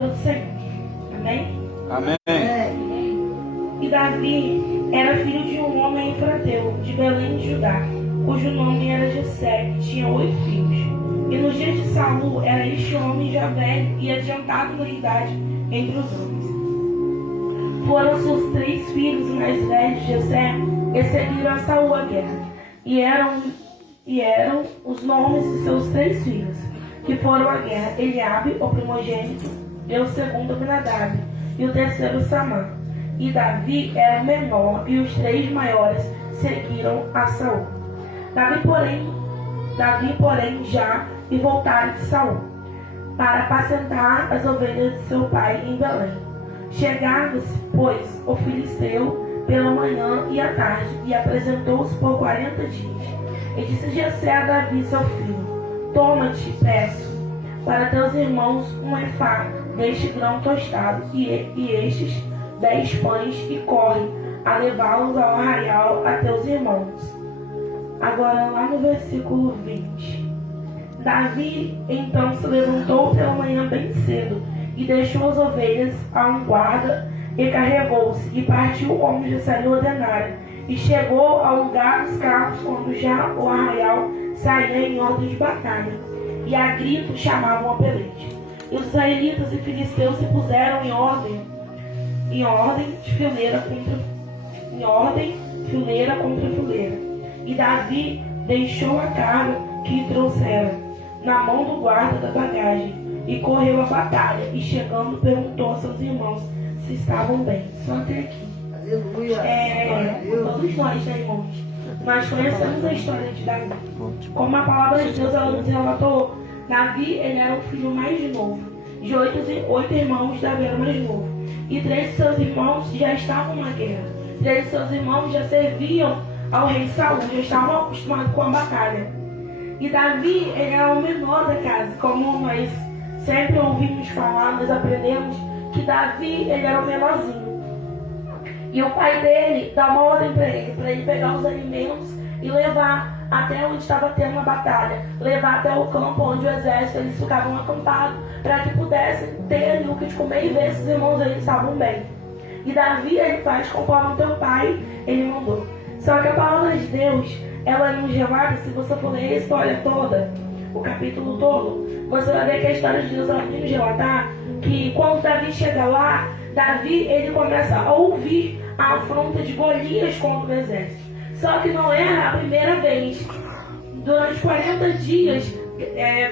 do Senhor. Amém? Amém. E Davi era filho de um homem efrateu, de Belém de Judá, cujo nome era Jessé, que tinha 8 filhos. E nos dias de Saul era este homem já velho e adiantado na idade entre os homens. Foram seus 3 filhos mais velhos de Jessé que seguiram a Saul a guerra. E eram os nomes de seus 3 filhos, que foram à guerra: Eliabe, o primogênito, e o segundo Abinadab, e o terceiro Samã. E Davi era o menor, e os 3 maiores seguiram a Saul. Davi, porém, já e voltaram de Saul, para apacentar as ovelhas de seu pai em Belém. Chegava-se, pois, o filisteu pela manhã e à tarde, e apresentou-se por 40 dias. E disse Jessé a Davi, seu filho: Toma-te, peço, para teus irmãos um efá deste grão tostado, e estes 10 pães, e corre a levá-los ao arraial a teus irmãos. Agora lá no versículo 20. Davi então se levantou pela manhã bem cedo, e deixou as ovelhas a um guarda, e carregou-se, e partiu como Jessé lhe ordenara, e chegou ao lugar dos carros, quando já o arraial saía em ordem de batalha, e a grito chamavam a peleja. E os israelitas e filisteus se puseram em ordem fileira contra fileira. E Davi deixou a carga que trouxera na mão do guarda da bagagem, e correu a batalha, e chegando perguntou a seus irmãos se estavam bem. Só até aqui. Todos nós, né, irmãos? Nós conhecemos a história de Davi. Como a palavra de Deus ela nos relatou, Davi ele era o filho mais novo. De 8 irmãos, Davi era o mais novo. E 3 de seus irmãos já estavam na guerra. 3 de seus irmãos já serviam ao rei Saul, já estavam acostumados com a batalha. E Davi ele era o menor da casa. Como nós sempre ouvimos falar, nós aprendemos que Davi ele era o menorzinho. E o pai dele dá uma ordem para ele pegar os alimentos e levar até onde estava tendo a batalha, levar até o campo onde o exército eles ficavam acampados, para que pudessem ter ali o que comer e ver se os irmãos eles estavam bem. E Davi ele faz conforme o teu pai ele mandou. Só que a palavra de Deus ela é nos relata, se você for ler a história toda, o capítulo todo, você vai ver que a história de Deus ela vai nos relatar que quando Davi chega lá, Davi ele começa a ouvir a afronta de Golias contra o exército. Só que não é a primeira vez. Durante 40 dias,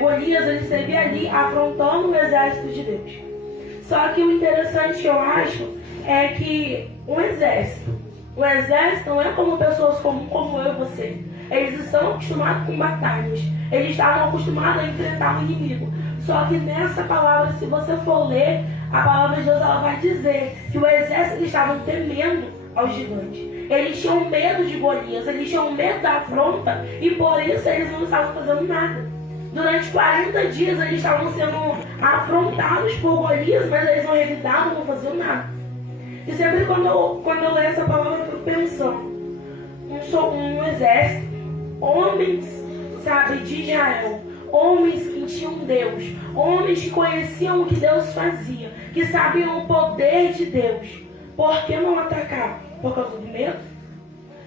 Golias ele esteve ali afrontando o exército de Deus. Só que o interessante que eu acho é que o exército não é como pessoas comuns como eu e você. Eles estão acostumados com batalhas. Eles estavam acostumados a enfrentar o inimigo. Só que nessa palavra, se você for ler, a palavra de Deus ela vai dizer que o exército estavam temendo ao gigante. Eles tinham medo de Golias, eles tinham medo da afronta, e por isso eles não estavam fazendo nada. Durante 40 dias eles estavam sendo afrontados por Golias, mas eles não revidavam, não faziam nada. E sempre quando eu leio essa palavra, eu fico pensando, um exército, homens, sabe, de Israel, homens que tinham Deus, homens que conheciam o que Deus fazia, que sabiam o poder de Deus. Por que não atacar? Por causa do medo?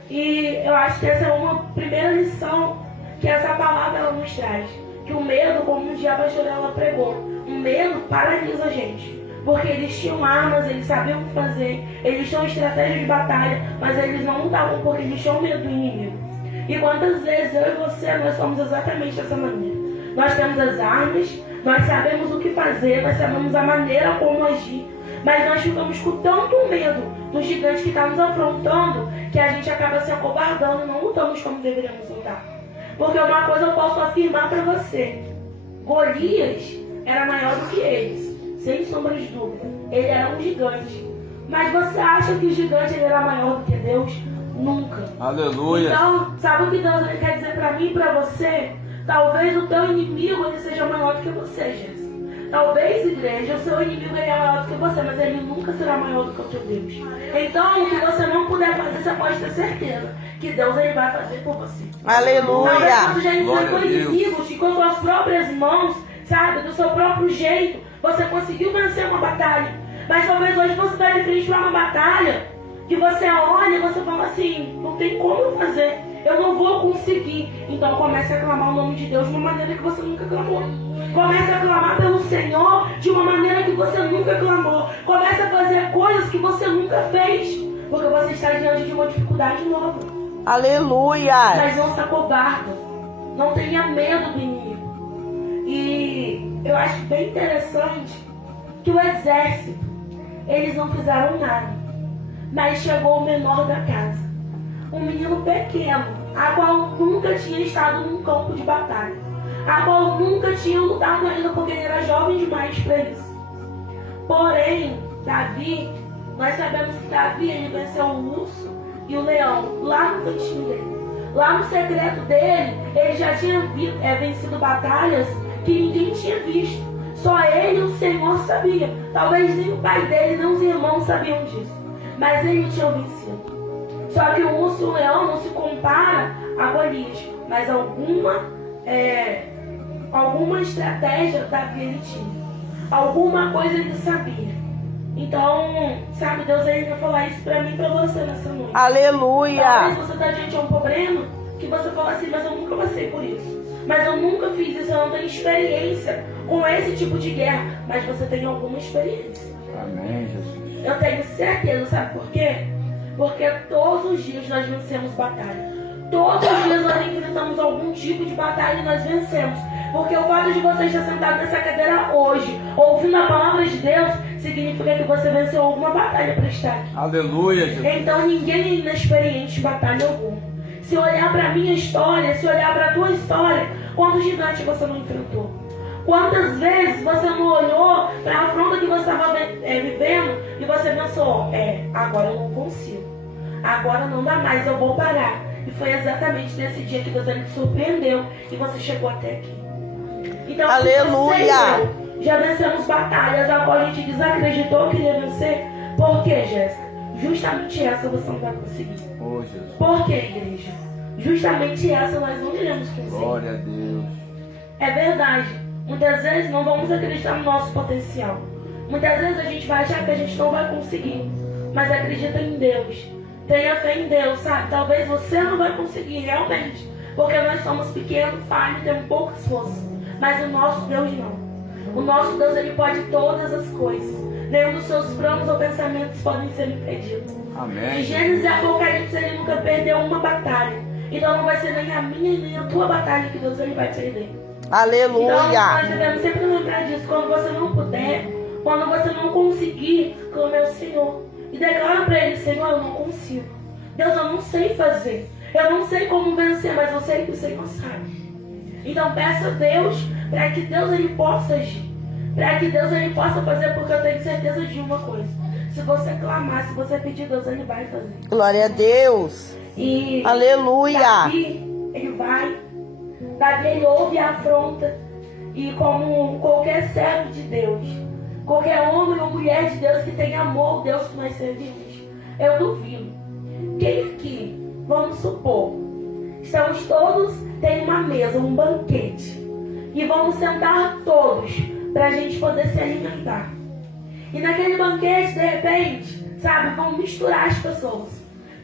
E eu acho que essa é uma primeira lição que essa palavra ela nos traz. Que o medo, como um dia a pastora ela pregou, o medo paralisa a gente. Porque eles tinham armas, eles sabiam o que fazer, eles tinham estratégia de batalha, mas eles não lutavam porque eles tinham medo do inimigo. E quantas vezes eu e você, nós somos exatamente dessa maneira. Nós temos as armas, nós sabemos o que fazer, nós sabemos a maneira como agir, mas nós ficamos com tanto medo do gigante que está nos afrontando, que a gente acaba se acovardando e não lutamos como deveríamos lutar. Porque uma coisa eu posso afirmar para você: Golias era maior do que eles, sem sombra de dúvida. Ele era um gigante. Mas você acha que o gigante ele era maior do que Deus? Nunca. Aleluia. Então, sabe o que Deus ele quer dizer para mim e para você? Talvez o teu inimigo ele seja maior do que você, Jesus. Talvez, igreja, o seu inimigo ele é maior do que você, mas ele nunca será maior do que o teu Deus. Então, o que você não puder fazer, você pode ter certeza que Deus ele vai fazer por você. Aleluia. Talvez você já enfrentou inimigos que com suas próprias mãos, sabe, do seu próprio jeito, Você conseguiu vencer uma batalha. Mas talvez hoje você está de frente para uma batalha que você olha e você fala assim, não tem como eu fazer. Eu não vou conseguir. Então comece a clamar o nome de Deus de uma maneira que você nunca clamou. Comece a clamar pelo Senhor de uma maneira que você nunca clamou. Comece a fazer coisas que você nunca fez. Porque você está diante de uma dificuldade nova. Aleluia! Mas não se acovarda. Não tenha medo do inimigo. E eu acho bem interessante que o exército, eles não fizeram nada. Mas chegou o menor da casa. Um menino pequeno, a qual nunca tinha estado num campo de batalha. A qual nunca tinha lutado ainda porque ele era jovem demais para isso. Porém, Davi, nós sabemos que Davi, ele venceu o urso e o leão lá no cantinho dele. Lá no secreto dele, ele já tinha vencido batalhas que ninguém tinha visto. Só ele e o Senhor sabia. Talvez nem o pai dele, nem os irmãos sabiam disso. Mas ele tinha vencido. Só que o urso e o leão não se compara a Golias. Mas alguma estratégia Davi ele tinha. Alguma coisa ele sabia. Então, sabe, Deus ele vai falar isso pra mim e pra você nessa noite. Aleluia! Talvez você está diante de um problema que você fala assim, mas eu nunca passei por isso. Mas eu nunca fiz isso, eu não tenho experiência com esse tipo de guerra. Mas você tem alguma experiência. Amém, Jesus. Eu tenho certeza, sabe por quê? Porque todos os dias nós vencemos batalha. Todos os dias nós enfrentamos algum tipo de batalha e nós vencemos. Porque o fato de você estar sentado nessa cadeira hoje, ouvindo a palavra de Deus, significa que você venceu alguma batalha para estar aqui. Aleluia, Jesus. Então ninguém é inexperiente em batalha alguma. Se olhar para a minha história, se olhar para a tua história, quantos gigantes você não enfrentou? Quantas vezes você não olhou para a afronta que você estava vivendo e você pensou, agora eu não consigo. Agora não dá mais, eu vou parar. E foi exatamente nesse dia que Deus ele te surpreendeu e você chegou até aqui. Então, aleluia! Já vencemos batalhas a qual a gente desacreditou que ia vencer. Por quê, Jéssica? Justamente essa você não vai conseguir. Oh, Jesus. Por quê, igreja? Justamente essa nós não iremos conseguir. Glória a Deus. É verdade. Muitas vezes não vamos acreditar no nosso potencial. Muitas vezes a gente vai achar que a gente não vai conseguir. Mas acredita em Deus. Tenha fé em Deus, sabe? Talvez você não vai conseguir realmente. Porque nós somos pequenos, falhos, temos poucas forças. Mas o nosso Deus não. O nosso Deus, ele pode todas as coisas. Nenhum dos seus planos ou pensamentos podem ser impedidos. Amém. Em Gênesis e Apocalipse, ele nunca perdeu uma batalha. Então não vai ser nem a minha nem a tua batalha que Deus ele vai perder. Aleluia! Então nós devemos sempre lembrar disso. Quando você não puder, quando você não conseguir, clame ao Senhor. E declara para ele, Senhor, eu não consigo. Deus, eu não sei fazer. Eu não sei como vencer, mas eu sei que o Senhor sabe. Então peça a Deus para que Deus ele possa agir. Para que Deus ele possa fazer, porque eu tenho certeza de uma coisa. Se você clamar, se você pedir, Deus ele vai fazer. Glória a Deus! E aleluia! Davi, ele ouve a afronta. E como qualquer servo de Deus, qualquer homem ou mulher de Deus que tenha amor ao Deus que nós servimos, eu duvido. Quem aqui, vamos supor, estamos todos, tem uma mesa, um banquete. E vamos sentar todos para a gente poder se alimentar. E naquele banquete, de repente, sabe, vão misturar as pessoas.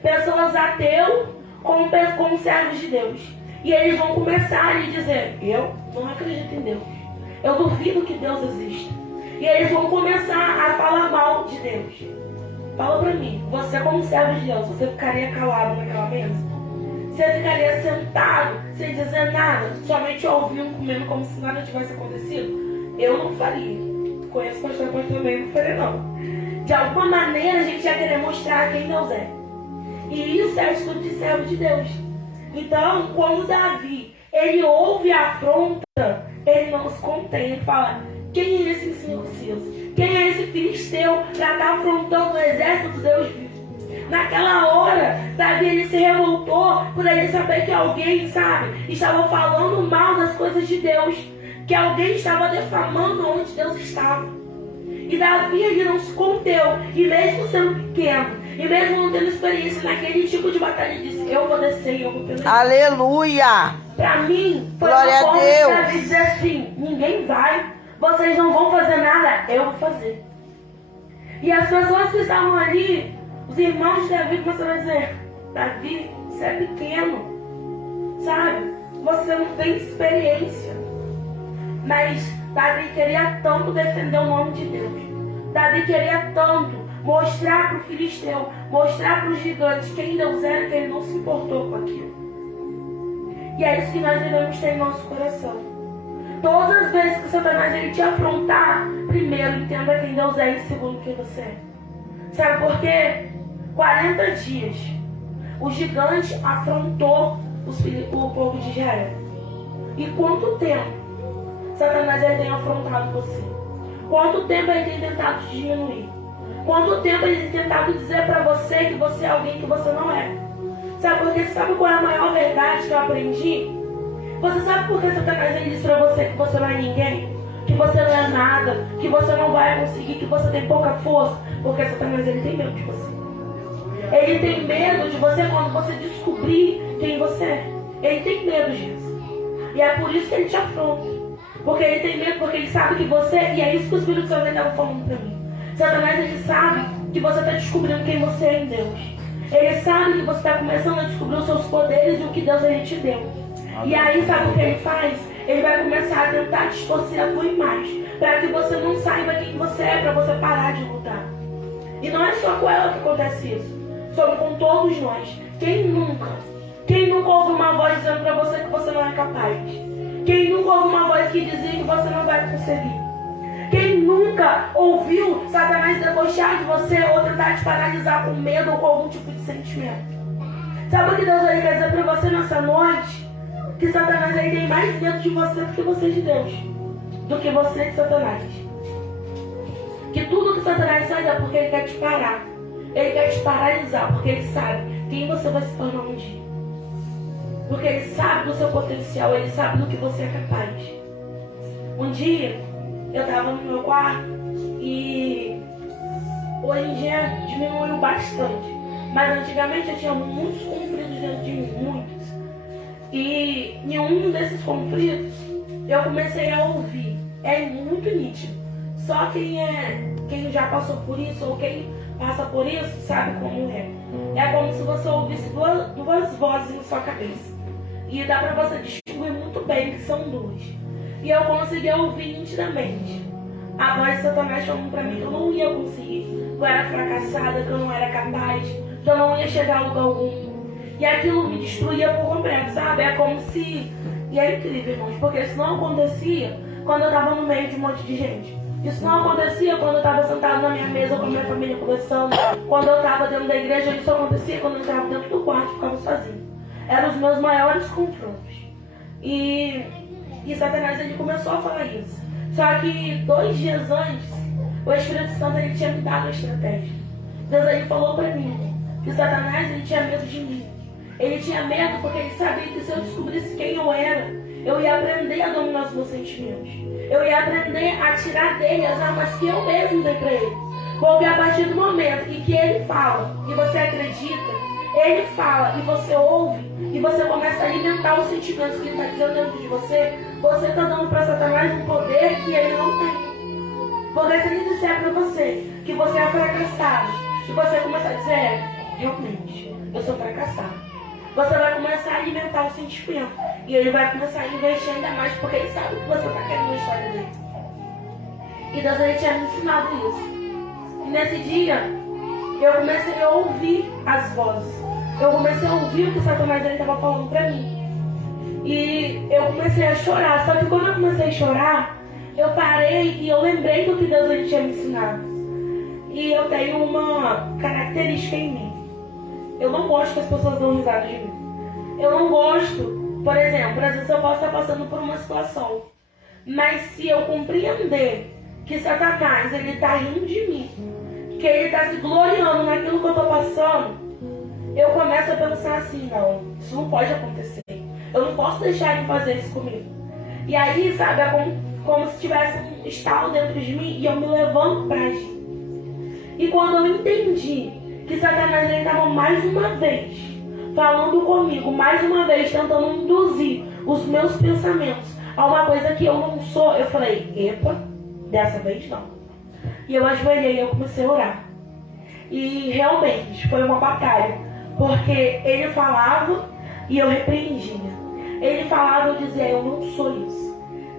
Pessoas ateus com servos de Deus. E eles vão começar a dizer, eu não acredito em Deus. Eu duvido que Deus exista. E eles vão começar a falar mal de Deus. Fala pra mim, você como servo de Deus, você ficaria calado naquela mesa? Você ficaria sentado, sem dizer nada, somente ouvindo, comendo como se nada tivesse acontecido? Eu não faria. Conheço o pastor também, não faria não. De alguma maneira a gente ia querer mostrar quem Deus é. E isso é a atitude de servo de Deus. Então, quando Davi, ele ouve a afronta, ele não se contém, ele fala, quem é esse incircunciso? Quem é esse filisteu para estar afrontando o exército de Deus vivo? Naquela hora, Davi ele se revoltou por ele saber que alguém, sabe, estava falando mal das coisas de Deus, que alguém estava defamando onde Deus estava. E Davi ele não se conteu, e mesmo sendo pequeno, e mesmo não tendo experiência naquele tipo de batalha, ele disse, eu vou descer e eu vou pelejar. Aleluia! Para mim, foi glória uma forma a Deus. de Davi dizer assim, ninguém vai, Vocês não vão fazer nada, eu vou fazer. E as pessoas que estavam ali, os irmãos de Davi começaram a dizer: Davi, você é pequeno, sabe? Você não tem experiência. Mas Davi queria tanto defender o nome de Deus. Davi queria tanto mostrar para o filisteu, mostrar para os gigantes quem Deus era, que ele não se importou com aquilo. E é isso que nós devemos ter em nosso coração. Todas as vezes que Satanás ele te afrontar, primeiro entenda quem Deus é e segundo quem você é. Sabe por quê? 40 dias o gigante afrontou o povo de Israel. E quanto tempo Satanás ele tem afrontado você? Quanto tempo ele tem tentado te diminuir? Quanto tempo ele tem tentado dizer para você que você é alguém que você não é? Sabe por quê? Sabe qual é a maior verdade que eu aprendi? Você sabe por que Satanás ele diz para você que você não é ninguém? Que você não é nada? Que você não vai conseguir? Que você tem pouca força? Porque Satanás ele tem medo de você. Ele tem medo de você quando você descobrir quem você é. Ele tem medo disso. E é por isso que ele te afronta. Porque ele tem medo, porque ele sabe que você... E é isso que o Espírito Santo estava falando para mim. Satanás ele sabe que você está descobrindo quem você é em Deus. Ele sabe que você está começando a descobrir os seus poderes e o que Deus ele te deu. E aí sabe o que ele faz? Ele vai começar a tentar distorcer a tua imagem. Para que você não saiba quem você é, para você parar de lutar. E não é só com ela que acontece isso. Sobre com todos nós. Quem nunca ouve uma voz dizendo para você que você não é capaz? Quem nunca ouve uma voz que dizia que você não vai conseguir? Quem nunca ouviu Satanás debochar de você ou tentar te paralisar com medo ou com algum tipo de sentimento? Sabe o que Deus vai quer dizer para você nessa noite? Que Satanás aí tem mais medo de você do que você de Deus. Do que você de Satanás. Que tudo que Satanás faz é porque ele quer te parar. Ele quer te paralisar, porque ele sabe quem você vai se tornar um dia. Porque ele sabe do seu potencial, ele sabe do que você é capaz. Um dia, eu estava no meu quarto e hoje em dia diminuiu bastante. Mas antigamente eu tinha muitos conflitos dentro de mim, muitos. E em um desses conflitos, eu comecei a ouvir. É muito nítido. Só quem já passou por isso ou quem passa por isso sabe como é. É como se você ouvisse duas vozes na sua cabeça. E dá pra você distinguir muito bem que são duas. E eu conseguia ouvir nitidamente a voz de Satanás falando pra mim que eu não ia conseguir, que eu era fracassada, que eu não era capaz, que eu não ia chegar a lugar algum. E aquilo me destruía por completo, sabe? É como se... E é incrível, irmãos, porque isso não acontecia quando eu estava no meio de um monte de gente. Isso não acontecia quando eu estava sentado na minha mesa com a minha família conversando. Quando eu estava dentro da igreja, isso acontecia quando eu estava dentro do quarto e ficava sozinho. Eram os meus maiores confrontos. E Satanás ele começou a falar isso. Só que 2 dias antes, o Espírito Santo ele tinha me dado a estratégia. Deus ele falou para mim que Satanás ele tinha medo de mim. Ele tinha medo porque ele sabia que se eu descobrisse quem eu era, eu ia aprender a dominar os meus sentimentos. Eu ia aprender a tirar dele as armas que eu mesmo dei para ele. Porque a partir do momento em que ele fala e você acredita, ele fala e você ouve, e você começa a alimentar os sentimentos que ele está dizendo dentro de você, você está dando para Satanás um poder que ele não tem. Porque se ele disser para você que você é fracassado, e você começar a dizer, realmente, eu sou fracassado, você vai começar a alimentar o sentimento. E ele vai começar a investir ainda mais, porque ele sabe que você está querendo a história dele. E Deus ele tinha me ensinado isso. E nesse dia, eu comecei a ouvir as vozes. Eu comecei a ouvir o que Satanás estava falando para mim. E eu comecei a chorar. Só que quando eu comecei a chorar, eu parei e eu lembrei do que Deus ele tinha me ensinado. E eu tenho uma característica em mim. Eu não gosto que as pessoas dão risada de mim. Eu não gosto, por exemplo, às vezes eu posso estar passando por uma situação. Mas se eu compreender que Satanás ele está rindo de mim, que ele está se gloriando naquilo que eu estou passando, eu começo a pensar assim, não, isso não pode acontecer. Eu não posso deixar ele fazer isso comigo. E aí, sabe, é como se tivesse um estalo dentro de mim e eu me levanto para agir. E quando eu entendi que Satanás estava mais uma vez falando comigo, mais uma vez tentando induzir os meus pensamentos a uma coisa que eu não sou. Eu falei, epa, dessa vez não. E eu ajoelhei e eu comecei a orar. E realmente foi uma batalha, porque ele falava e eu repreendia. Ele falava e eu dizia, eu não sou isso.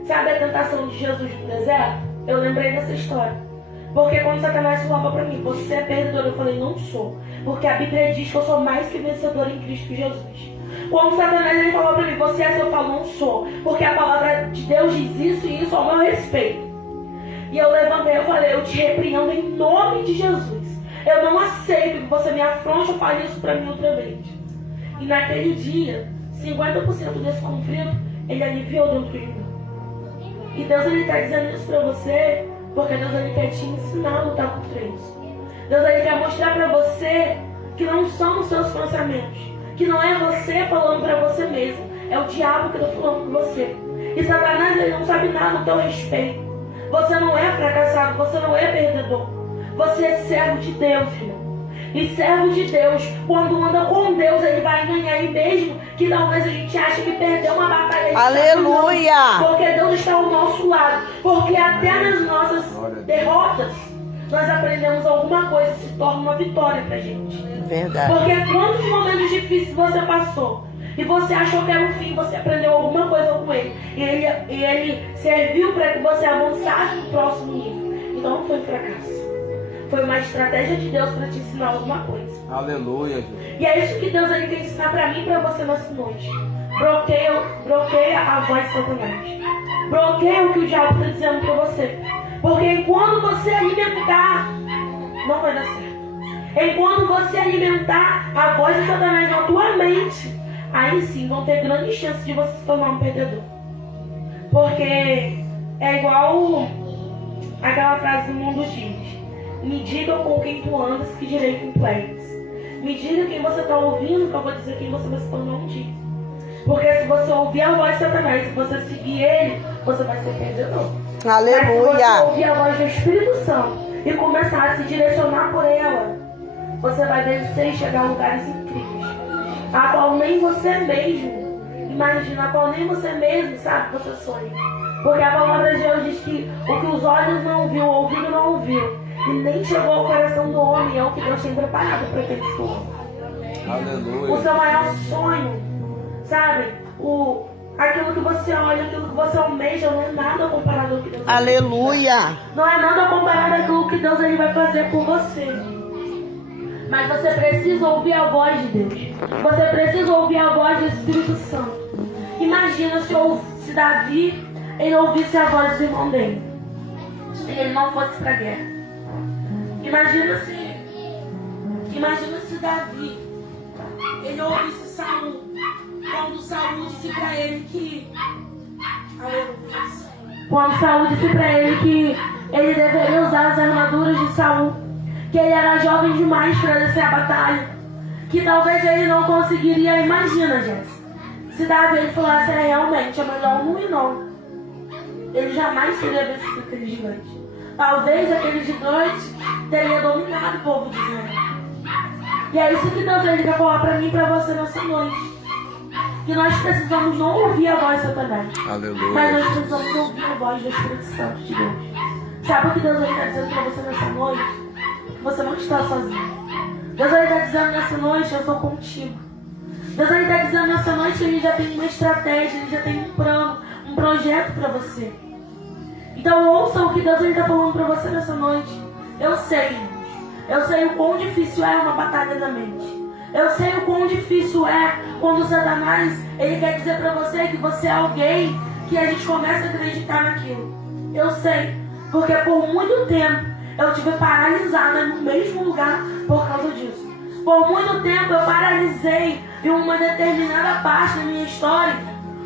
Sabe a tentação de Jesus no deserto? Eu lembrei dessa história. Porque quando Satanás falava pra mim, você é perdedor, eu falei, não sou. Porque a Bíblia diz que eu sou mais que vencedor em Cristo Jesus. Quando Satanás ele falou pra mim, você é seu, eu falo, não sou. Porque a palavra de Deus diz isso e isso ao meu respeito. E eu levantei, eu falei, eu te repreendo em nome de Jesus. Eu não aceito que você me afronte ou fale isso pra mim outra vez. E naquele dia, 50% desse conflito, ele aliviou dentro de mim. E Deus ele está dizendo isso para você, porque Deus ele quer te ensinar a lutar contra isso. Deus ele quer mostrar para você que não são os seus pensamentos, que não é você falando para você mesmo, é o diabo que está falando com você. E Satanás ele não sabe nada do teu respeito. Você não é fracassado, você não é perdedor. Você é servo de Deus, irmão. E servo de Deus, quando anda com Deus, ele vai ganhar. E mesmo que talvez a gente ache que perdeu uma batalha. Aleluia! Porque Deus está ao nosso lado. Porque até nas nossas derrotas, nós aprendemos alguma coisa e se torna uma vitória pra gente. Verdade. Porque quantos momentos difíceis você passou e você achou que era o fim, você aprendeu alguma coisa com ele. E ele serviu para que você avançasse no próximo nível. Então não foi fracasso. Foi uma estratégia de Deus para te ensinar alguma coisa. Aleluia, Jesus. E é isso que Deus ele quer ensinar para mim e para você nessa noite. Bloqueia a voz de Satanás. Bloqueia o que o diabo está dizendo para você. Porque enquanto você alimentar, não vai dar certo. Enquanto você alimentar a voz de Satanás na tua mente, aí sim vão ter grande chance de você se tornar um perdedor. Porque é igual aquela frase do mundo diz. Me diga com quem tu andas, que direi quem tu és. Me diga quem você está ouvindo, que eu vou dizer quem você vai se tornar um dia. Porque se você ouvir a voz de Satanás, se você seguir ele, você vai ser perdedor. Aleluia! Mas se você ouvir a voz do Espírito Santo e começar a se direcionar por ela, você vai vencer e chegar a lugares incríveis. A qual nem você mesmo imagina, a qual nem você mesmo sabe que você sonha. Porque a palavra de Deus diz que o que os olhos não viu, o ouvido não ouviu, e nem chegou ao coração do homem, é o que Deus tem preparado para aquele sonho. Aleluia. O seu maior sonho, sabe? Aquilo que você olha, aquilo que você almeja, não é nada comparado ao que Deus vai fazer. Aleluia! Não é nada comparado àquilo que Deus ele vai fazer por você. Mas você precisa ouvir a voz de Deus. Você precisa ouvir a voz do Espírito Santo. Imagina se Davi ele ouvisse a voz do irmão dele e ele não fosse para a guerra. Imagina se Davi ele ouvisse Saul quando Saul disse para ele que ele deveria usar as armaduras de Saul, que ele era jovem demais para descer a batalha, que talvez ele não conseguiria. Imagina, Jéssica, se Davi ele falasse realmente é melhor não ir não, ele jamais teria vencido aquele gigante. Talvez aquele gigante teria dominado o povo de Israel. E é isso que Deus quer falar para mim e para você nessa noite. Que nós precisamos não ouvir a voz de Satanás. Aleluia. Mas nós precisamos ouvir a voz do Espírito Santo de Deus. Sabe o que Deus está dizendo para você nessa noite? Que você não está sozinho. Deus está dizendo nessa noite, eu sou contigo. Deus está dizendo nessa noite que Ele já tem uma estratégia, Ele já tem um plano, um projeto para você. Então ouça o que Deus está falando para você nessa noite. Eu sei, irmãos. Eu sei o quão difícil é uma batalha da mente. Eu sei o quão difícil é quando o Satanás ele quer dizer para você que você é alguém que a gente começa a acreditar naquilo. Eu sei, porque por muito tempo eu estive paralisada no mesmo lugar por causa disso. Por muito tempo eu paralisei em uma determinada parte da minha história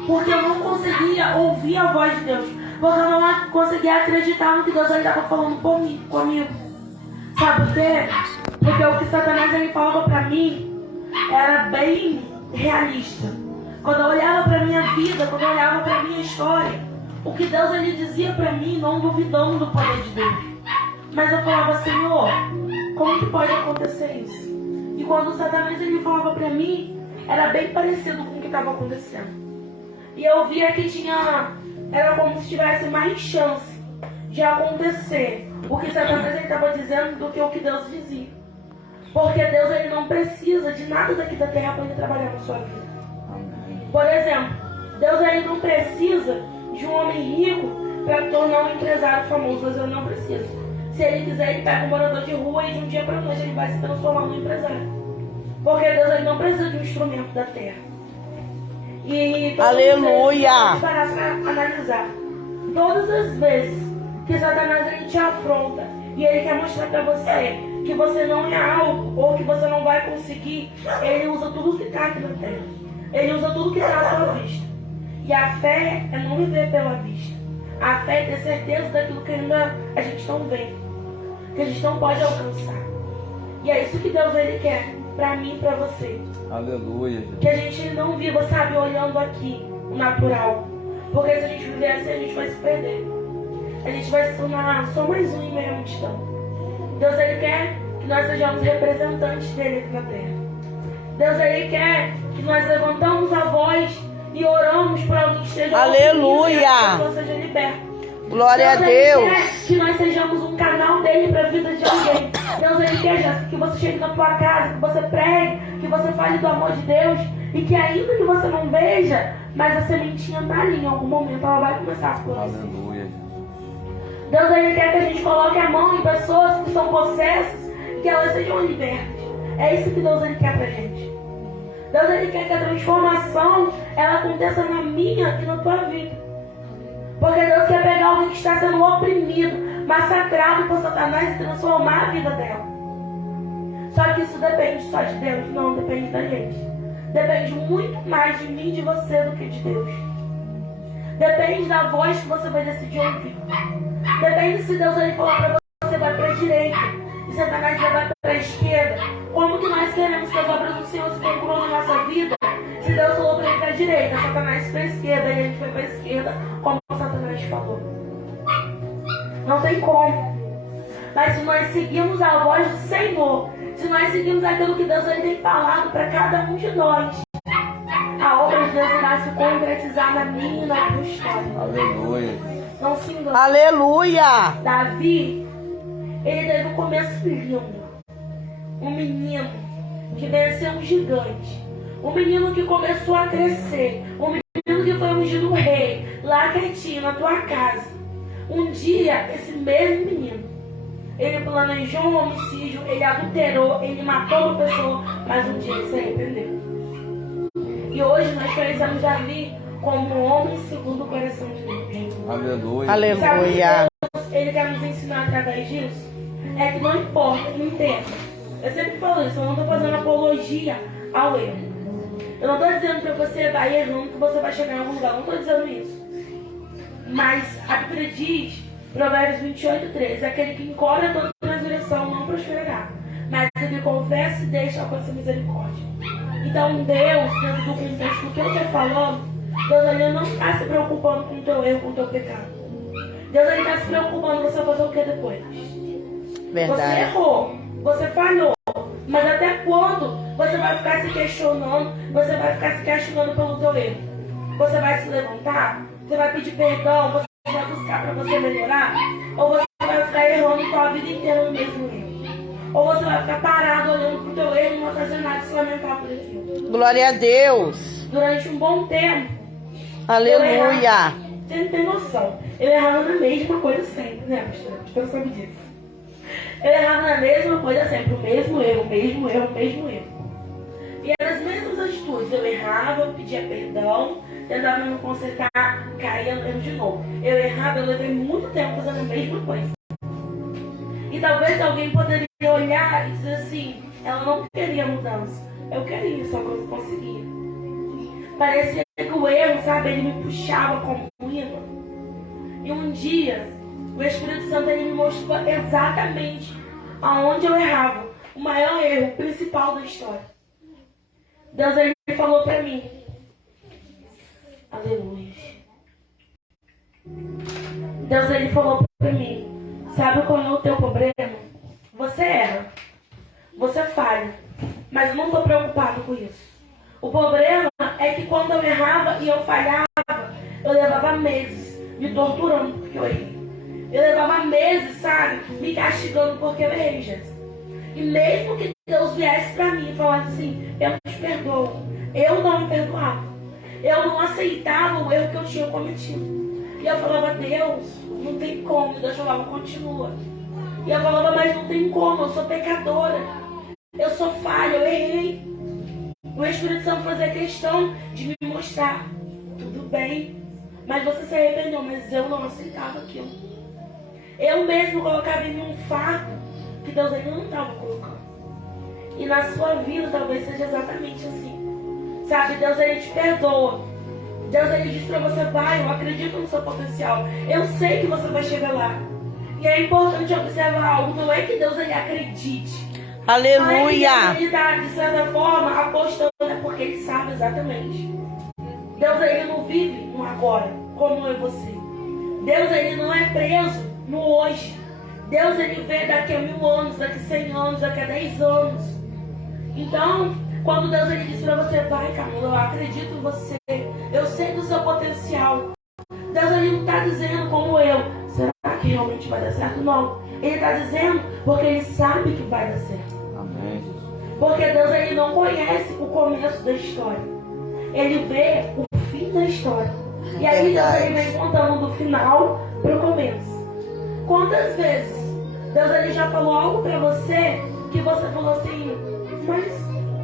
porque eu não conseguia ouvir a voz de Deus. Porque eu não conseguia acreditar no que Deus estava falando comigo. Sabe por quê? Porque o que Satanás ele falava para mim era bem realista. Quando eu olhava para minha vida, quando eu olhava para minha história, o que Deus ele dizia para mim, não duvidando do poder de Deus. Mas eu falava, Senhor, como que pode acontecer isso? E quando o Satanás ele falava para mim, era bem parecido com o que estava acontecendo. E eu via que tinha era como se tivesse mais chance de acontecer o que Satanás estava dizendo do que o que Deus dizia. Porque Deus ele não precisa de nada daqui da terra para ele trabalhar na sua vida. Por exemplo, Deus ele não precisa de um homem rico para tornar um empresário famoso. Deus ele não precisa. Se ele quiser, ele pega um morador de rua e de um dia para noite ele vai se transformar num empresário. Porque Deus ele não precisa de um instrumento da terra. E Aleluia! Para analisar todas as vezes que Satanás ele te afronta e ele quer mostrar para você que você não é algo ou que você não vai conseguir, ele usa tudo que está aqui na terra. Ele usa tudo que está à tua vista. E a fé é não viver pela vista. A fé é ter certeza daquilo que ainda a gente não vê, que a gente não pode alcançar. E é isso que Deus ele quer para mim e para você. Aleluia. Que a gente não viva, sabe, olhando aqui o natural. Porque se a gente viver assim, a gente vai se perder. A gente vai se tornar só mais um em meio à multidão. Deus ele quer que nós sejamos representantes dele aqui na terra. Deus ele quer que nós levantamos a voz e oramos por alguém que esteja Aleluia! que a pessoa seja liberta. Glória a Ele Deus! quer que nós sejamos um canal dele para a vida de alguém. Deus ele quer, Jéssica, que você chegue na tua casa, que você pregue, que você fale do amor de Deus e que ainda que você não veja, mas a sementinha está ali em algum momento, ela vai começar a florescer. Aleluia. Deus ele quer que a gente coloque a mão em pessoas que são possessas e que elas sejam libertas. É isso que Deus ele quer pra gente. Deus ele quer que a transformação ela aconteça na minha e na tua vida. Porque Deus quer pegar alguém que está sendo oprimido, massacrado por Satanás e transformar a vida dela. Só que isso depende só de Deus? Não, depende da gente. Depende muito mais de mim e de você do que de Deus. Depende da voz que você vai decidir ouvir. Depende se Deus ele falar para você vai para a direita e Satanás vai para a esquerda. Como que nós queremos que as obras do Senhor se concluam na nossa vida? Se Deus falou para ele para a direita, Satanás para a esquerda e a gente foi para a esquerda, como Satanás falou. Não tem como. Mas se nós seguimos a voz do Senhor, se nós seguimos aquilo que Deus ele tem falado para cada um de nós, a obra de Deus irá se concretizar na minha e na tua história. Aleluia. Não se engane. Aleluia! Davi, ele teve um começo lindo. Um menino que venceu um gigante. Um menino que começou a crescer. Um menino que foi ungido rei, lá quietinho, na tua casa. Um dia, esse mesmo menino, ele planejou um homicídio, ele adulterou, ele matou uma pessoa, mas um dia ele se arrependeu. E hoje nós conhecemos Davi como um homem segundo o coração de Deus. Aleluia. Aleluia! Sabe o que Deus, ele quer nos ensinar através disso? É que não importa, entenda. Eu sempre falo isso, eu não estou fazendo apologia ao erro. Eu não estou dizendo para você vai errando que você vai chegar em algum lugar, eu não estou dizendo isso. Mas a Bíblia diz, Provérbios 28:13, aquele que encolhe toda transgressão não prosperará, mas ele confessa e deixa alcançar misericórdia. Então Deus, dentro do contexto do que eu estou falando, Deus ele não está se preocupando com o teu erro, com o teu pecado. Deus ele está se preocupando com você fazer o que depois? Verdade. Você errou, você falhou, mas até quando você vai ficar se questionando, você vai ficar se questionando pelo teu erro? Você vai se levantar? Você vai pedir perdão? Você vai buscar para você melhorar? Ou você vai ficar errando a tua vida inteira no mesmo erro? Ou você vai ficar parado olhando pro teu erro e não vai fazer nada, se lamentar por aquilo? Glória a Deus! Durante um bom tempo, Aleluia! você não tem noção. Eu errava na mesma coisa sempre, né, pastor? Você sabe disso. Eu errava na mesma coisa sempre, o mesmo erro, o mesmo erro, o mesmo erro. E eram as mesmas atitudes. Eu errava, eu pedia perdão, tentava me consertar, caía no erro de novo. Eu errava, eu levei muito tempo fazendo a mesma coisa. E talvez alguém poderia olhar e dizer assim, ela não queria mudança. Eu queria, só que eu não conseguia. Parecia que o erro, sabe, ele me puxava como um imã. E um dia, o Espírito Santo ele me mostrou exatamente aonde eu errava. O maior erro, o principal da história. Deus ele falou pra mim. Aleluia. Deus ele falou pra mim. Sabe qual é o teu problema? Você erra. Você falha. Mas eu não estou preocupado com isso. O problema é que quando eu errava e eu falhava, eu levava meses, me torturando porque eu errei. Eu levava meses, sabe, me castigando porque eu errei, Jesus. E mesmo que Deus viesse pra mim e falasse assim, eu te perdoo, eu não me perdoava. Eu não aceitava o erro que eu tinha cometido. E eu falava, Deus, não tem como. E Deus falava, continua. E eu falava, mas não tem como, eu sou pecadora. Eu sou falha, eu errei. O Espírito Santo fazia questão de me mostrar, tudo bem, mas você se arrependeu, mas eu não aceitava aquilo. Eu mesmo colocava em mim um fardo que Deus ainda não estava colocando. E na sua vida talvez seja exatamente assim. Sabe, Deus ele te perdoa. Deus ele diz pra você, vai, eu acredito no seu potencial. Eu sei que você vai chegar lá. E é importante observar algo, não é que Deus ele acredite. Aleluia! Não é que ele está, de certa forma, apostando, é porque ele sabe exatamente. Deus ele não vive no agora, como eu e você. Deus ele não é preso no hoje. Deus ele vê daqui a 1000 anos, daqui a 100 anos, daqui a 10 anos. Então, quando Deus ele diz pra você, vai Camila, eu acredito em você, eu sei do seu potencial. Deus ele não está dizendo como eu, será que realmente vai dar certo? Não. Ele está dizendo porque ele sabe que vai dar certo. Amém. Porque Deus ele não conhece o começo da história. Ele vê o fim da história. E aí Deus ele vem contando do final para o começo. Quantas vezes Deus ele já falou algo para você que você falou assim, mas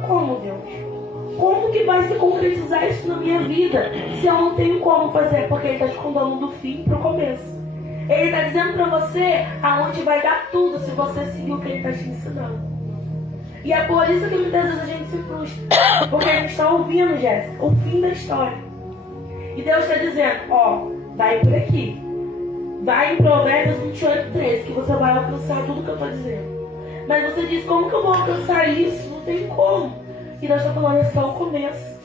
como Deus? Como que vai se concretizar isso na minha vida se eu não tenho como fazer? Porque ele está te contando do fim para o começo. Ele está dizendo para você aonde vai dar tudo se você seguir o que ele está te ensinando. E é por isso que muitas vezes a gente se frustra. Porque a gente está ouvindo, Jéssica, o fim da história. E Deus está dizendo, ó, vai por aqui. Vai em Provérbios 28:13, que você vai alcançar tudo que eu estou dizendo. Mas você diz, como que eu vou alcançar isso? Não tem como. E Deus está falando, é só o começo.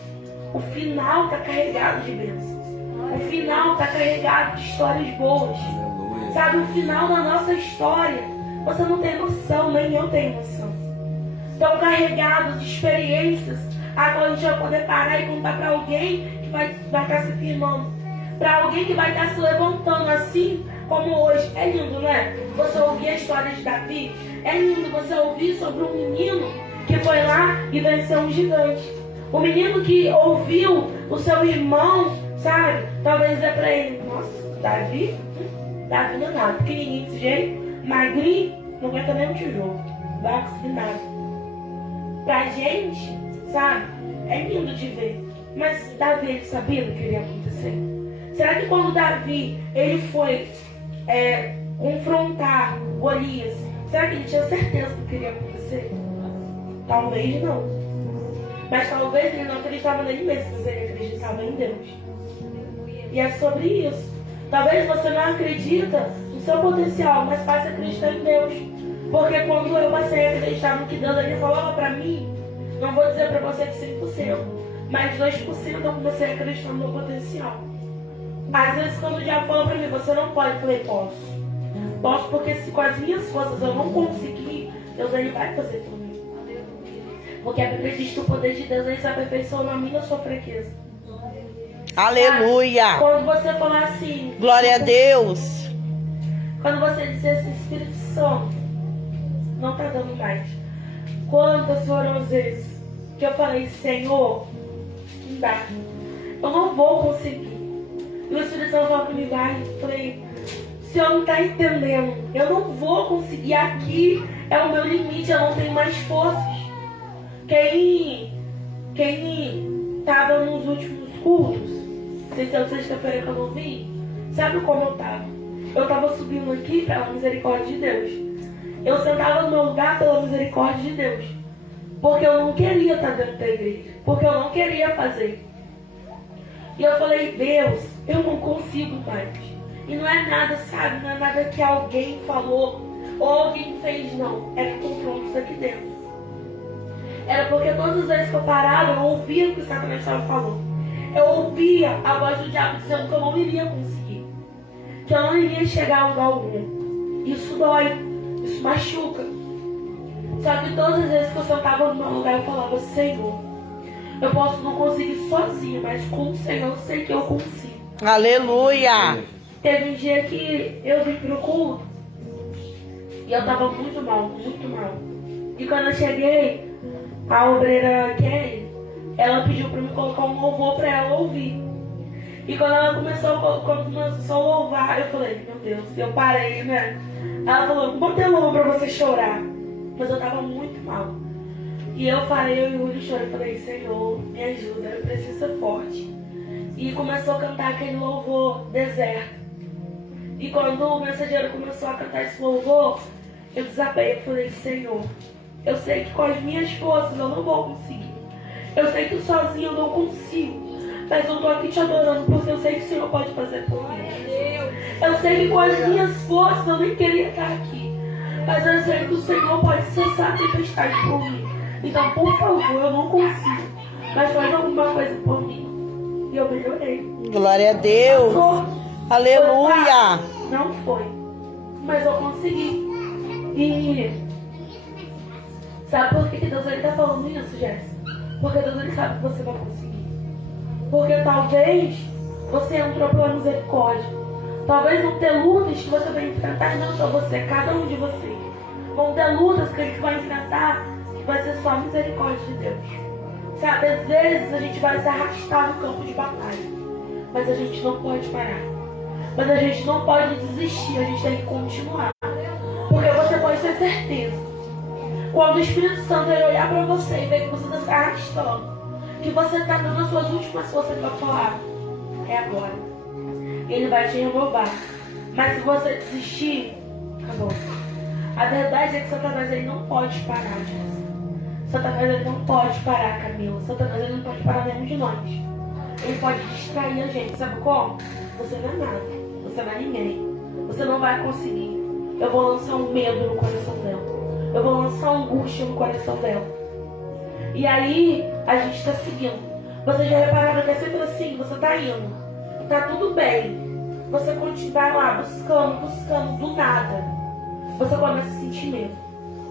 O final está carregado de bênçãos. O final está carregado de histórias boas. Aleluia. Sabe, o final da nossa história, você não tem noção, nem eu tenho noção. Estão carregados de experiências. Agora a gente vai poder parar e contar para alguém que vai estar se firmando. Para alguém que vai estar se levantando assim como hoje. É lindo, né? Você ouvir a história de Davi. É lindo você ouvir sobre um menino que foi lá e venceu um gigante. O menino que ouviu o seu irmão, sabe? Talvez é para ele, nossa, Davi não é nada. Pequenininho desse jeito, magrinho, não aguenta nem um tijolo. Não vai conseguir nada. Pra gente, sabe? É lindo de ver. Mas Davi, ele sabia do que iria acontecer? Será que quando Davi, ele foi confrontar Golias, será que ele tinha certeza do que iria acontecer? Talvez não. Mas talvez ele não acreditava nele mesmo, mas ele acreditava em Deus. E é sobre isso. Talvez você não acredita no seu potencial, mas passe a acreditar em Deus. Porque quando eu passei a acreditar no que Deus ele falava pra mim, não vou dizer pra você que 100%, mas 2% eu comecei a acreditar no meu potencial. Às vezes quando o diabo fala pra mim, você não pode, eu falei, posso. Posso porque se com as minhas forças eu não conseguir, Deus ele vai fazer por mim. Porque a Bíblia diz que o poder de Deus ele se aperfeiçoa na minha e na sua fraqueza. Aleluia! Quando você falar assim, Glória a Deus! quando você disser assim, Espírito Santo, não tá dando mais. Quantas foram as vezes que eu falei, Senhor, não dá. Eu não vou conseguir. E o Espírito Santo falou pra mim, vai. Eu falei, o Senhor não tá entendendo. Eu não vou conseguir. Aqui é o meu limite, eu não tenho mais forças. Quem tava nos últimos cultos, sexta-feira que eu não vi, sabe como eu tava? Eu tava subindo aqui pela misericórdia de Deus. Eu sentava no meu lugar pela misericórdia de Deus. Porque eu não queria estar dentro da igreja. Porque eu não queria fazer. E eu falei, Deus, eu não consigo mais. E não é nada, sabe? Não é nada que alguém falou ou alguém fez, não. Era confrontos aqui dentro. Era porque todas as vezes que eu parava, eu ouvia o que o Satanás estava falando. Eu ouvia a voz do diabo dizendo que eu não iria conseguir. Que eu não iria chegar a lugar algum. Isso dói. Isso machuca. Só que todas as vezes que eu sentava no meu lugar, eu falava, Senhor, eu posso não conseguir sozinho, mas com o Senhor eu sei que eu consigo. Aleluia! Teve um dia que eu vim pro culto e eu tava muito mal, muito mal. E quando eu cheguei, a obreira Kelly, ela pediu pra me colocar um louvor pra ela ouvir. E quando começou a louvar, eu falei, meu Deus, eu parei, né? Ela falou, botei louvor pra você chorar. Mas eu tava muito mal. E eu falei, eu e o Yuri chorei, eu falei, Senhor, me ajuda, eu preciso ser forte. E começou a cantar aquele louvor, Deserto. E quando o mensageiro começou a cantar esse louvor, eu desabei, eu falei, Senhor, eu sei que com as minhas forças eu não vou conseguir. Eu sei que sozinho eu não consigo. Mas eu tô aqui te adorando porque eu sei que o Senhor pode fazer por mim. Eu sei que com as minhas forças eu nem queria estar aqui. Mas eu sei que o Senhor pode cessar a tempestade por mim. Então, por favor, eu não consigo. Mas faz alguma coisa por mim. E eu melhorei. Glória a Deus. Aleluia. Não foi. Mas eu consegui. E sabe por que Deus está falando isso, Jéssica? Porque Deus ele sabe que você vai conseguir. Porque talvez você entrou pela misericórdia. Talvez vão ter lutas que você vai enfrentar, e não só você, cada um de vocês. Vão ter lutas que a gente vai enfrentar que vai ser só a misericórdia de Deus. Sabe, às vezes a gente vai se arrastar no campo de batalha. Mas a gente não pode parar. Mas a gente não pode desistir, a gente tem que continuar. Porque você pode ter certeza. Quando o Espírito Santo ele olhar para você e ver que você está se arrastando, que você está dando as suas últimas forças para falar, é agora. Ele vai te renovar. Mas se você desistir, acabou. A verdade é que Satanás ele não pode parar, Jéssica. Satanás ele não pode parar, Camila. Satanás ele não pode parar nenhum de nós. Ele pode distrair a gente. Sabe como? Você não é nada. Você não é ninguém. Você não vai conseguir. Eu vou lançar um medo no coração dela. Eu vou lançar angústia no coração dela. E aí, a gente está seguindo. Você já repararam que é sempre assim? Você está indo. Tá tudo bem. Você vai lá buscando. Do nada, você começa a sentir medo.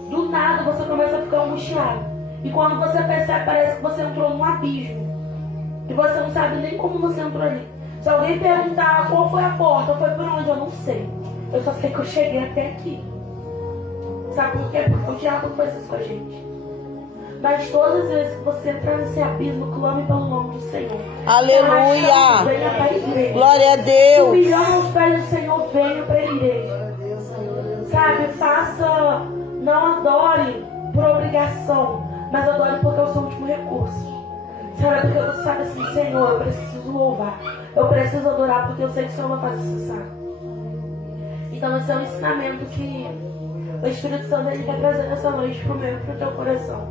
Do nada, você começa a ficar angustiado. E quando você percebe, parece que você entrou num abismo. E você não sabe nem como você entrou ali. Se alguém perguntar qual foi a porta, foi por onde, eu não sei. Eu só sei que eu cheguei até aqui. Sabe por quê? Porque o diabo não faz isso com a gente. Mas todas as vezes que você entrar nesse abismo, clame pelo nome do Senhor. Aleluia. Venha para a igreja. Glória a Deus. Humilhando os pés do Senhor, venha para a igreja. Sabe, faça, não adore por obrigação, mas adore porque é o seu último recurso. Sabe, porque você sabe assim, Senhor, eu preciso louvar. Eu preciso adorar porque eu sei que o Senhor vai fazer cessar. Então esse é um ensinamento que o Espírito Santo ele quer trazer nessa noite pro meu e pro teu coração.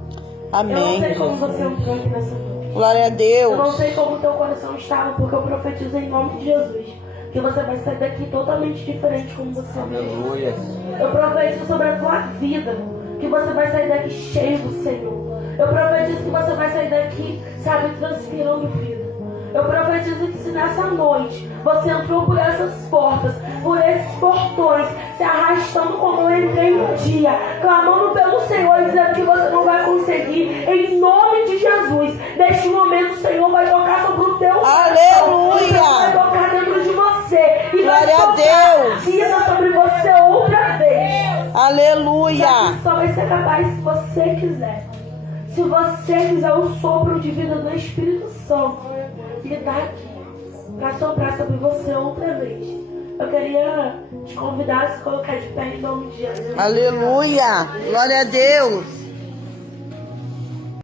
Amém. Eu não sei como você entrou aqui nessa noite. Glória a Deus. Eu não sei como o teu coração estava, porque eu profetizo em nome de Jesus que você vai sair daqui totalmente diferente como você é. Aleluia. Eu profetizo sobre a tua vida que você vai sair daqui cheio do Senhor. Eu profetizo que você vai sair daqui, sabe, transpirando vida. Eu profetizo que se nessa noite você entrou por essas portas, por esses portões, se arrastando como eu entrei um dia, clamando pelo Senhor, dizendo que você não vai conseguir, em nome de Jesus, neste momento o Senhor vai tocar sobre o teu coração. Aleluia. O Senhor vai tocar dentro de você e vai Glória a tocar Deus. vida sobre você outra vez. Aleluia. Isso só vai ser capaz se você quiser. Se você quiser o sopro de vida do Espírito Santo, ele está aqui para soprar sobre você outra vez. Eu queria te convidar a se colocar de pé em nome de Jesus. Aleluia. Glória a Deus.